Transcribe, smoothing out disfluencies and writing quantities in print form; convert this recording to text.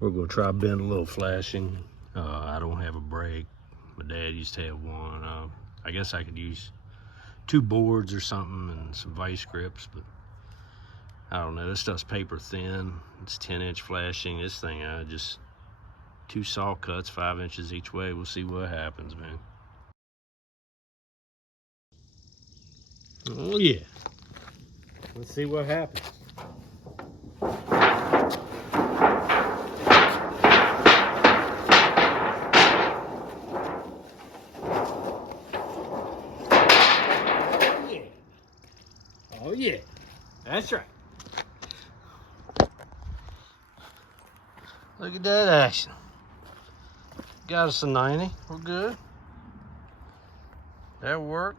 We're gonna try bend a little flashing. I don't have a brake. My dad used to have one. I guess I could use 2 boards or something and some vice grips, but I don't know. This stuff's paper thin. It's 10-inch flashing. This thing, just 2 saw cuts, 5 inches each way. We'll see what happens, man. Oh yeah. Let's see what happens. Oh yeah, that's right. Look at that action. Got us a 90, we're good. That worked.